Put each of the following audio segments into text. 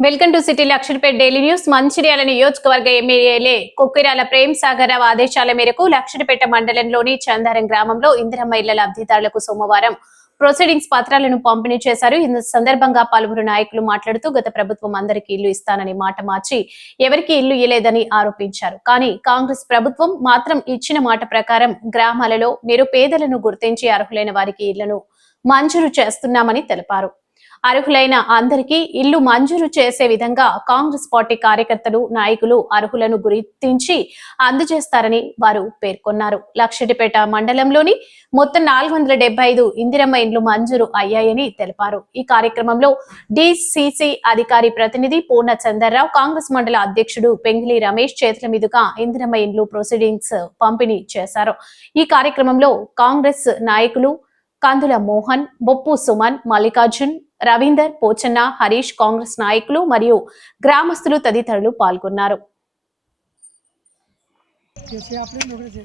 Welcome to city Lakshanapeta daily news. Mancherial నియోజకవర్గ ఎమ్మెల్యేలే కొక్కిరాల ప్రేమ్ సాగర్ రావు ఆదేశాల మేరకు లక్షణపేట మండలంలోని చందారం గ్రామంలో ఇందిరమ్మ ఇళ్ళ లబ్ధిదారులకు సోమవారం ప్రొసీడింగ్స్ పత్రాలను పంపిణీ చేశారు. ఇందు సందర్భంగా పలువురు నాయకులు మాట్లాడుతూ గత ప్రభుత్వం అందరికీ ఇల్లు ఇస్తానని మాట మార్చి ఎవరికి ఇల్లు ఇయ్యలేదని ఆరోపించారు. కానీ కాంగ్రెస్ ప్రభుత్వం మాత్రం ఇచ్చిన మాట ప్రకారం గ్రామాలలో నిరుపేదలను గుర్తించి అర్హులైన వారికి ఇళ్ళను మంజూరు చేస్తున్నామని తెలిపారు. అర్హులైన అందరికీ ఇల్లు మంజూరు చేసే విధంగా కాంగ్రెస్ పార్టీ కార్యకర్తలు నాయకులు అర్హులను గుర్తించి అందజేస్తారని వారు పేర్కొన్నారు. లక్షటిపేట మండలంలోని మొత్తం నాలుగు వందల డెబ్బై ఐదు ఇందిరమ్మ ఇండ్లు మంజూరు అయ్యాయని తెలిపారు. ఈ కార్యక్రమంలో డిసిసి అధికారి ప్రతినిధి పూర్ణ చందర్రావు కాంగ్రెస్ మండల అధ్యక్షుడు పెంగిలి రమేష్ చేతుల మీదుగా ఇందిరమ్మ ఇండ్లు ప్రొసీడింగ్స్ పంపిణీ చేశారు. ఈ కార్యక్రమంలో కాంగ్రెస్ నాయకులు కందుల మోహన్ బొప్పు సుమన్ మల్లికార్జున్ రవీందర్ పోచన్న హరీష్ కాంగ్రెస్ నాయకులు మరియు గ్రామస్తులు తదితరులు పాల్గొన్నారు कैसे आपने नौकरी से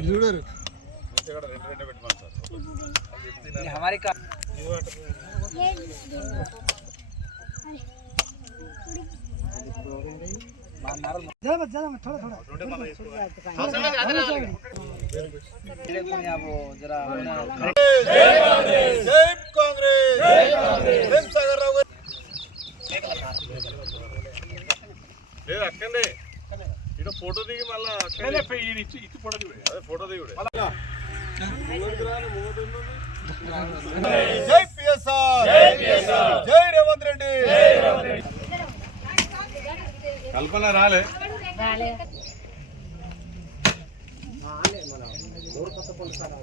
చూడరు हमारे అక్కడే ఇటు ఫోటో దిగి మళ్ళీ ఇటు ఫోటో దిగుడు అదే ఫోటో దిగుడు జై పిఎస్ఆర్. కల్పన రాలే సరిపోతుంది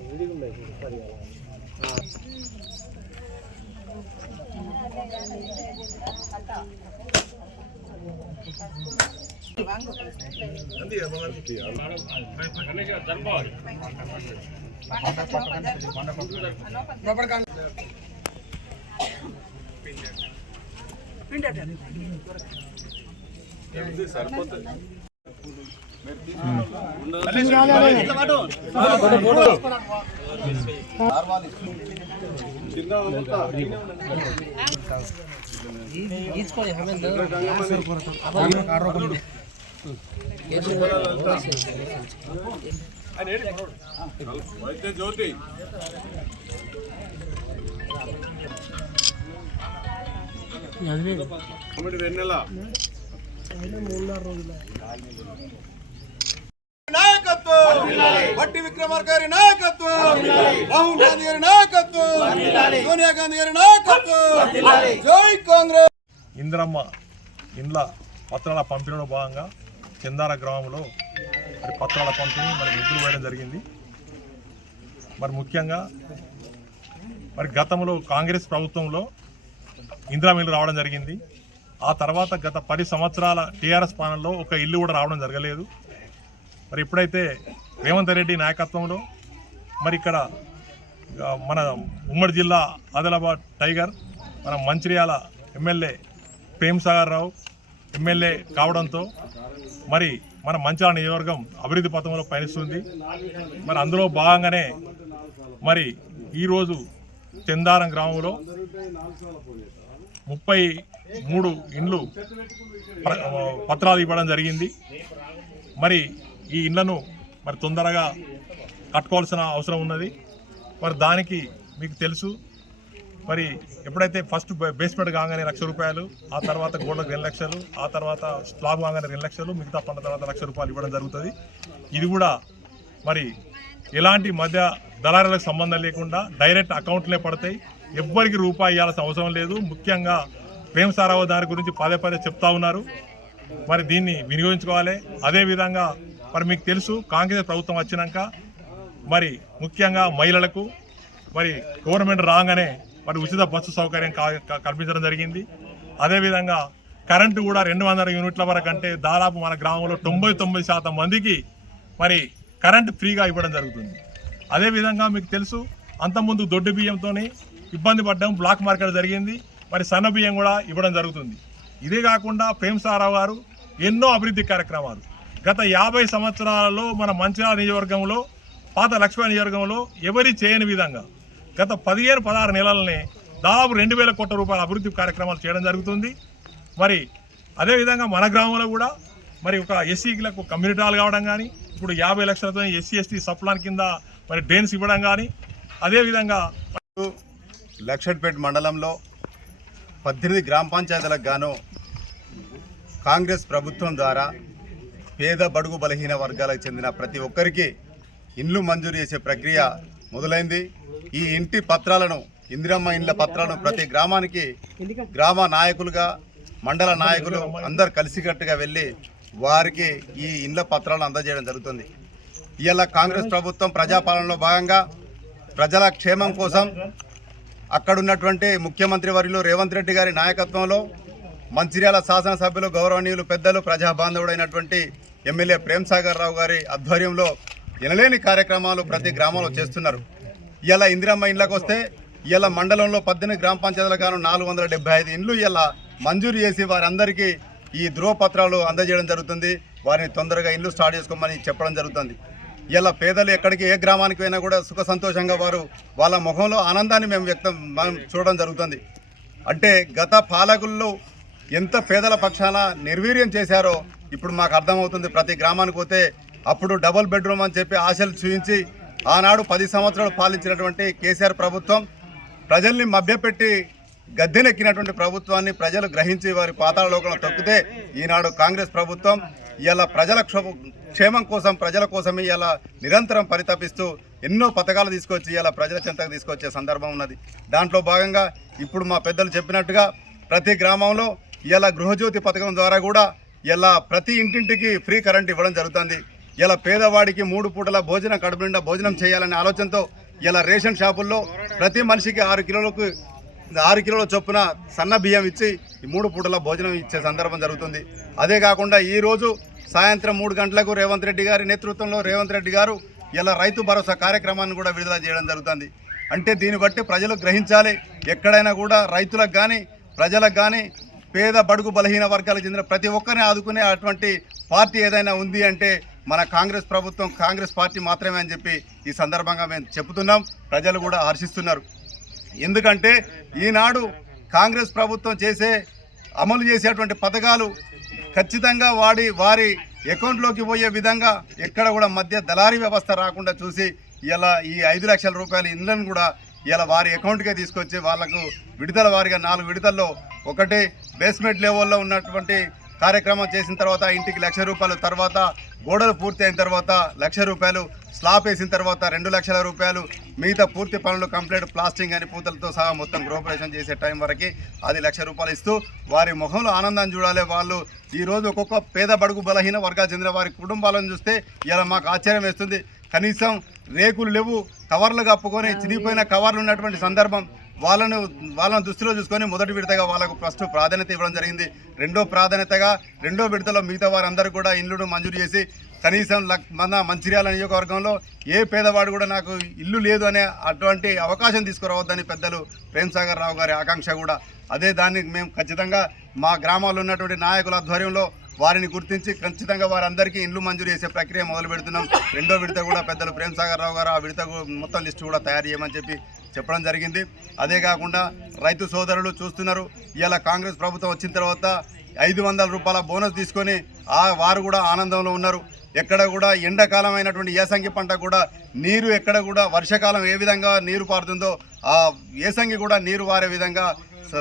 వైద్య జ్యోతి కమిటీ వెన్నెల. నాయకత్వం బట్టి విక్రమార్ గారి నాయకత్వం రాహుల్ గాంధీ గారి నాయకత్వం సోనియా గాంధీ గారి నాయకత్వం. జై కాంగ్రెస్. ఇంద్రమ్మ ఇండ్ల పత్రాల పంపిణీలో భాగంగా చందార గ్రామంలో మరి పత్రాల పంపిణీ మరి ముగ్గులు వేయడం జరిగింది. మరి ముఖ్యంగా మరి గతంలో కాంగ్రెస్ ప్రభుత్వంలో ఇందిరా ఇల్లు రావడం జరిగింది. ఆ తర్వాత గత పది సంవత్సరాల టీఆర్ఎస్ పాలనలో ఒక ఇల్లు కూడా రావడం జరగలేదు. మరి ఇప్పుడైతే రేవంత్ రెడ్డి నాయకత్వంలో మరి ఇక్కడ మన ఉమ్మడి జిల్లా ఆదిలాబాద్ టైగర్ మన మంచిర్యాల ఎమ్మెల్యే ప్రేమ్ సాగర్ రావు ఎమ్మెల్యే కావడంతో మరి మన మంచిర్యాల నియోజకవర్గం అభివృద్ధి పథంలో పయనిస్తుంది. మరి అందులో భాగంగానే మరి ఈరోజు చందారం గ్రామంలో ముప్పై మూడు ఇండ్లు పత్రాలు ఇవ్వడం జరిగింది. మరి ఈ ఇండ్లను మరి తొందరగా కట్టుకోవాల్సిన అవసరం ఉన్నది. మరి దానికి మీకు తెలుసు మరి ఎప్పుడైతే ఫస్ట్ బేస్మెంట్ కాగానే లక్ష రూపాయలు ఆ తర్వాత గోడకు రెండు లక్షలు ఆ తర్వాత స్లాబ్ కాగానే రెండు లక్షలు మిగతా పంట తర్వాత లక్ష రూపాయలు ఇవ్వడం జరుగుతుంది. ఇది కూడా మరి ఎలాంటి మధ్య దళారులకు సంబంధం లేకుండా డైరెక్ట్ అకౌంట్లే పడతాయి. ఎవ్వరికి రూపాయి ఇవ్వాల్సిన అవసరం లేదు. ముఖ్యంగా ప్రేమ సారావు దాని గురించి పదే పదే చెప్తా ఉన్నారు. మరి దీన్ని వినియోగించుకోవాలి. అదేవిధంగా మరి మీకు తెలుసు కాంగ్రెస్ ప్రభుత్వం వచ్చినాక మరి ముఖ్యంగా మహిళలకు మరి గవర్నమెంట్ రాగానే మరి ఉచిత బస్సు సౌకర్యం కా- కల్పించడం జరిగింది. అదేవిధంగా కరెంటు కూడా రెండు వందల యూనిట్ల వరకు అంటే దాదాపు మన గ్రామంలో తొంభై తొమ్మిది శాతం మందికి మరి కరెంటు ఫ్రీగా ఇవ్వడం జరుగుతుంది. అదేవిధంగా మీకు తెలుసు అంతకుముందు దొడ్డు బియ్యంతో ఇబ్బంది పడ్డం బ్లాక్ మార్కెట్ జరిగింది. మరి సన్న బియ్యం కూడా ఇవ్వడం జరుగుతుంది. ఇదే కాకుండా ప్రేమ్ సారావు గారు ఎన్నో అభివృద్ధి కార్యక్రమాలు. గత యాభై సంవత్సరాలలో మన మంచిర్యాల నియోజకవర్గంలో పాత లక్ష్మీ నియోజకవర్గంలో ఎవరి చేయని విధంగా గత పదిహేను పదహారు నెలలనే దాదాపు రెండు వేల కోట్ల రూపాయల అభివృద్ధి కార్యక్రమాలు చేయడం జరుగుతుంది. మరి అదేవిధంగా మన గ్రామంలో కూడా మరి ఒక ఎస్సీలకు కమ్యూనిటీ హాల్ కావడం కానీ ఇప్పుడు యాభై లక్షలతో ఎస్సీ ఎస్టీ సప్లాన్ కింద మరి డేన్స్ ఇవ్వడం కానీ అదేవిధంగా లక్షట్పేట మండలంలో పద్దెనిమిది గ్రామ పంచాయతీలకు గాను కాంగ్రెస్ ప్రభుత్వం ద్వారా పేద బడుగు బలహీన వర్గాలకు చెందిన ప్రతి ఒక్కరికి ఇండ్లు మంజూరు చేసే ప్రక్రియ మొదలైంది. ఈ ఇంటి పత్రాలను ఇందిరమ్మ ఇండ్ల పత్రాలను ప్రతి గ్రామానికి గ్రామ నాయకులుగా మండల నాయకులు అందరు కలిసికట్టుగా వెళ్ళి వారికి ఈ ఇండ్ల పత్రాలను అందజేయడం జరుగుతుంది. ఇవాళ కాంగ్రెస్ ప్రభుత్వం ప్రజాపాలనలో భాగంగా ప్రజల క్షేమం కోసం అక్కడ ఉన్నటువంటి ముఖ్యమంత్రి వర్యులు రేవంత్ రెడ్డి గారి నాయకత్వంలో మంచిర్యాల శాసనసభ్యులు గౌరవనీయులు పెద్దలు ప్రజా బాంధవుడైనటువంటి ఎమ్మెల్యే ప్రేమ్ సాగర్ రావు గారి ఆధ్వర్యంలో ఎనలేని కార్యక్రమాలు ప్రతి గ్రామంలో చేస్తున్నారు. ఇలా ఇందిరమ్మ ఇండ్లకు వస్తే ఇలా మండలంలో పద్దెనిమిది గ్రామ పంచాయతీల గాను నాలుగు వందల డెబ్బై ఐదు ఇండ్లు ఇలా మంజూరు చేసి వారందరికీ ఈ ధృవపత్రాలు అందజేయడం జరుగుతుంది. వారిని తొందరగా ఇండ్లు స్టార్ట్ చేసుకోమని చెప్పడం జరుగుతుంది. ఇలా పేదలు ఎక్కడికి ఏ గ్రామానికి పోయినా కూడా సుఖ సంతోషంగా వారు వాళ్ళ ముఖంలో ఆనందాన్ని మేము వ్యక్తం మనం చూడడం జరుగుతుంది. అంటే గత పాలకుల్లో ఎంత పేదల పక్షాన నిర్వీర్యం చేశారో ఇప్పుడు మాకు అర్థమవుతుంది. ప్రతి గ్రామానికి పోతే అప్పుడు డబుల్ బెడ్రూమ్ అని చెప్పి ఆశలు చూపించి ఆనాడు పది సంవత్సరాలు పాలించినటువంటి కేసీఆర్ ప్రభుత్వం ప్రజల్ని మభ్యపెట్టి గద్దెనెక్కినటువంటి ప్రభుత్వాన్ని ప్రజలు గ్రహించి వారి పాతాళ లోకంలో తొక్కితే ఈనాడు కాంగ్రెస్ ప్రభుత్వం ఇలా ప్రజల క్షేమం కోసం ప్రజల కోసమే ఇలా నిరంతరం పరితపిస్తూ ఎన్నో పథకాలు తీసుకొచ్చి ఇలా ప్రజల చెంతకు తీసుకొచ్చే సందర్భం ఉన్నది. దాంట్లో భాగంగా ఇప్పుడు మా పెద్దలు చెప్పినట్టుగా ప్రతి గ్రామంలో ఇలా గృహజ్యోతి పథకం ద్వారా కూడా ఇలా ప్రతి ఇంటింటికి ఫ్రీ కరెంట్ ఇవ్వడం జరుగుతుంది. ఇలా పేదవాడికి మూడు పూటల భోజనం కడుపు నిండా భోజనం చేయాలనే ఆలోచనతో ఇలా రేషన్ షాపుల్లో ప్రతి మనిషికి ఆరు కిలోలకు ఆరు కిలోల చొప్పున సన్న బియ్యం ఇచ్చి ఈ మూడు పూటల భోజనం ఇచ్చే సందర్భం జరుగుతుంది. అదే కాకుండా ఈరోజు సాయంత్రం మూడు గంటలకు రేవంత్ రెడ్డి గారి నేతృత్వంలో రేవంత్ రెడ్డి గారు ఇలా రైతు భరోసా కార్యక్రమాన్ని కూడా విడుదల చేయడం జరుగుతుంది. అంటే దీన్ని బట్టి ప్రజలు గ్రహించాలి. ఎక్కడైనా కూడా రైతులకు కానీ ప్రజలకు కానీ పేద బడుగు బలహీన వర్గాలకు చెందిన ప్రతి ఒక్కరిని ఆదుకునే అటువంటి పార్టీ ఏదైనా ఉంది అంటే మన కాంగ్రెస్ ప్రభుత్వం కాంగ్రెస్ పార్టీ మాత్రమే అని చెప్పి ఈ సందర్భంగా మేము చెబుతున్నాం. ప్రజలు కూడా హర్షిస్తున్నారు. ఎందుకంటే ఈనాడు కాంగ్రెస్ ప్రభుత్వం చేసే అమలు చేసేటువంటి పథకాలు ఖచ్చితంగా వాడి వారి అకౌంట్లోకి పోయే విధంగా ఎక్కడ కూడా మధ్య దళారీ వ్యవస్థ రాకుండా చూసి ఇలా ఈ ఐదు లక్షల రూపాయల ఇండ్లను కూడా ఇలా వారి అకౌంట్కే తీసుకొచ్చి వాళ్ళకు విడుదల వారిగా నాలుగు విడుదలలో ఒకటి బేస్మెంట్ లెవెల్లో ఉన్నటువంటి కార్యక్రమం చేసిన తర్వాత ఇంటికి లక్ష రూపాయలు తర్వాత గోడలు పూర్తి అయిన తర్వాత లక్ష రూపాయలు స్లాబ్ వేసిన తర్వాత రెండు లక్షల రూపాయలు మిగతా పూర్తి పనులు కంప్లీట్ ప్లాస్టింగ్ అని పూతలతో సహా మొత్తం గృహప్రవేశం చేసే టైం వరకు అది లక్ష రూపాయలు ఇస్తూ వారి ముఖంలో ఆనందాన్ని చూడాలి. వాళ్ళు ఈరోజు ఒక్కొక్క పేద బడుగు బలహీన వర్గాలు చెందిన వారి కుటుంబాలను చూస్తే ఇలా మాకు ఆశ్చర్యం వేస్తుంది. కనీసం రేకులు లేవు కవర్లు కప్పుకొని చిరిగిపోయిన కవర్లు ఉన్నటువంటి సందర్భం. వాళ్ళను వాళ్ళని దృష్టిలో చూసుకొని మొదటి విడతగా వాళ్ళకు ఫస్ట్ ప్రాధాన్యత ఇవ్వడం జరిగింది. రెండో ప్రాధాన్యతగా రెండో విడతలో మిగతా వారందరూ కూడా ఇల్లును మంజూరు చేసి కనీసం లక్- మన మంచిర్యాల నియోజకవర్గంలో ఏ పేదవాడు కూడా నాకు ఇల్లు లేదు అనే అటువంటి అవకాశం తీసుకురావద్దని పెద్దలు ప్రేమ్ సాగర్ రావు గారి ఆకాంక్ష కూడా. అదే దాన్ని మేము ఖచ్చితంగా మా గ్రామాల్లో ఉన్నటువంటి నాయకుల ఆధ్వర్యంలో వారిని గుర్తించి ఖచ్చితంగా వారందరికీ ఇండ్లు మంజూరు చేసే ప్రక్రియ మొదలు పెడుతున్నాం. రెండో విడత కూడా పెద్దలు ప్రేమ్ సాగర్ రావు గారు ఆ విడత మొత్తం లిస్టు కూడా తయారు చేయమని చెప్పి చెప్పడం జరిగింది. అదే కాకుండా రైతు సోదరులు చూస్తున్నారు. ఇలా కాంగ్రెస్ ప్రభుత్వం వచ్చిన తర్వాత ఐదు వందల రూపాయల బోనస్ తీసుకొని ఆ వారు కూడా ఆనందంలో ఉన్నారు. ఎక్కడ కూడా ఎండాకాలం అయినటువంటి ఏసంగి పంట కూడా నీరు ఎక్కడ కూడా వర్షాకాలం ఏ విధంగా నీరు పారుతుందో ఆ ఏసంగి కూడా నీరు వారే విధంగా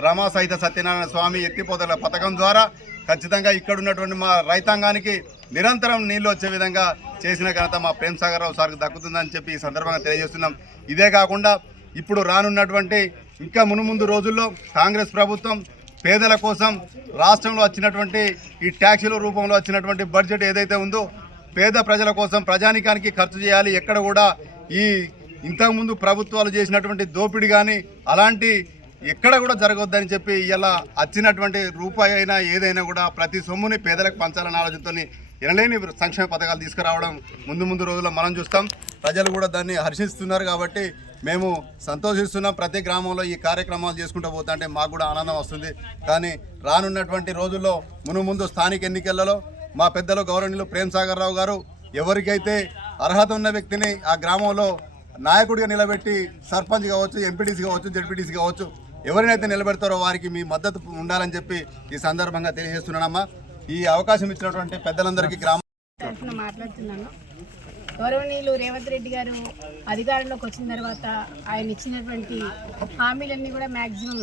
రమాసహిత సత్యనారాయణ స్వామి ఎత్తిపోతల పథకం ద్వారా ఖచ్చితంగా ఇక్కడ ఉన్నటువంటి మా రైతాంగానికి నిరంతరం నీళ్ళు వచ్చే విధంగా చేసిన ఘనత మా ప్రేమ్ సాగర్ రావు సార్కి దక్కుతుందని చెప్పి ఈ సందర్భంగా తెలియజేస్తున్నాం. ఇదే కాకుండా ఇప్పుడు రానున్నటువంటి ఇంకా మునుముందు రోజుల్లో కాంగ్రెస్ ప్రభుత్వం పేదల కోసం రాష్ట్రంలో వచ్చినటువంటి ఈ ట్యాక్సీల రూపంలో వచ్చినటువంటి బడ్జెట్ ఏదైతే ఉందో పేద ప్రజల కోసం ప్రజానికానికి ఖర్చు చేయాలి. ఎక్కడ కూడా ఈ ఇంతకుముందు ప్రభుత్వాలు చేసినటువంటి దోపిడి కానీ అలాంటి ఎక్కడ కూడా జరగవద్దని చెప్పి ఇలా వచ్చినటువంటి రూపాయి అయినా ఏదైనా కూడా ప్రతి సొమ్ముని పేదలకు పంచాలనే ఆలోచనతో ఎనలేని సంక్షేమ పథకాలు తీసుకురావడం ముందు ముందు రోజుల్లో మనం చూస్తాం. ప్రజలు కూడా దాన్ని హర్షిస్తున్నారు కాబట్టి మేము సంతోషిస్తున్నాం. ప్రతి గ్రామంలో ఈ కార్యక్రమాలు చేసుకుంటూ పోతా అంటే మాకు కూడా ఆనందం వస్తుంది. కానీ రానున్నటువంటి రోజుల్లో మును ముందు స్థానిక ఎన్నికలలో మా పెద్దలు గౌరవనీయులు ప్రేమ్ సాగర్ రావు గారు ఎవరికైతే అర్హత ఉన్న వ్యక్తిని ఆ గ్రామంలో నాయకుడిగా నిలబెట్టి సర్పంచ్ కావచ్చు ఎంపీటీసీ కావచ్చు జడ్పీటీసీ కావచ్చు ఎవరినైతే నిలబెడతారో వారికి మీ మద్దతు ఉండాలని చెప్పి ఈ సందర్భంగా తెలియజేస్తున్నానమ్మా. ఈ అవకాశం ఇచ్చినటువంటి పెద్దలందరికీ గ్రామ మాట్లాడుతున్నాను. గౌరవనీయులు రేవంత్ రెడ్డి గారు అధికారంలోకి వచ్చిన తర్వాత ఆయన ఇచ్చినటువంటి హామీలన్నీ కూడా మ్యాక్సిమం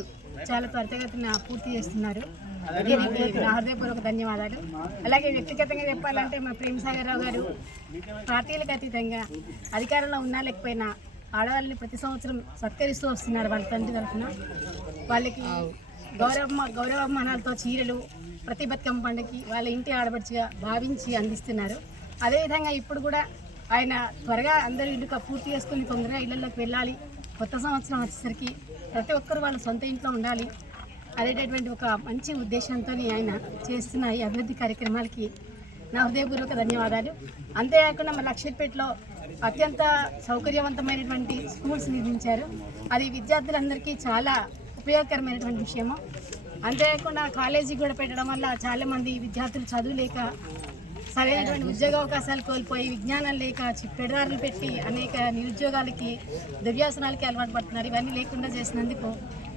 చాలా త్వరితగతిన పూర్తి చేస్తున్నారు. నా హృదయపూర్వక ధన్యవాదాలు. అలాగే వ్యక్తిగతంగా చెప్పాలంటే మా ప్రేమ్ సాగర్ రావు గారు పార్టీలకు అతీతంగా అధికారంలో ఉన్నా లేకపోయినా ఆడవాళ్ళని ప్రతి సంవత్సరం సత్కరిస్తూ వస్తున్నారు వాళ్ళ తండ్రి తరఫున. వాళ్ళకి గౌరవ గౌరవమానాలతో చీరలు ప్రతి బతుకమ్మ పండుగకి వాళ్ళ ఇంటి ఆడపడుచుగా భావించి అందిస్తున్నారు. అదేవిధంగా ఇప్పుడు కూడా ఆయన త్వరగా అందరూ ఇల్లు క- పూర్తి చేసుకుని తొందరగా ఇళ్ళలోకి వెళ్ళాలి. కొత్త సంవత్సరం వచ్చేసరికి ప్రతి ఒక్కరు వాళ్ళ సొంత ఇంట్లో ఉండాలి. అనేటటువంటి ఒక మంచి ఉద్దేశంతో ఆయన చేస్తున్న ఈ అభివృద్ధి కార్యక్రమాలకి నా హృదయపూర్వక ధన్యవాదాలు. అంతేకాకుండా మన లక్షపేటలో అత్యంత సౌకర్యవంతమైనటువంటి స్కూల్స్ నిర్మించారు. అది విద్యార్థులందరికీ చాలా ఉపయోగకరమైనటువంటి విషయము. అంతేకాకుండా కాలేజీ కూడా పెట్టడం వల్ల చాలామంది విద్యార్థులు చదువులేక సరైనటువంటి ఉద్యోగ అవకాశాలు కోల్పోయి విజ్ఞానం లేక చి- పెడదారులు పెట్టి అనేక నిరుద్యోగాలకి దుర్వ్యాసనాలకి అలవాటు పడుతున్నారు. ఇవన్నీ లేకుండా చేసినందుకు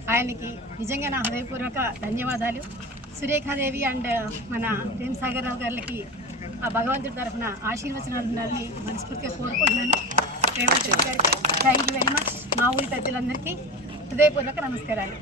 ఆయనకి నిజంగా నా హృదయపూర్వక ధన్యవాదాలు. సురేఖాదేవి అండ్ మన ప్రేమ్ సాగర్ రావు గారికి ఆ భగవంతుడి తరఫున ఆశీర్వచనాలు మనస్ఫూర్తిగా కోరుకుంటున్నాను. రేవంత్ రెడ్డి గారికి థ్యాంక్ యూ వెరీ మచ్. మా ఊరి పెద్దలందరికీ హృదయపూర్వక నమస్కారాలు.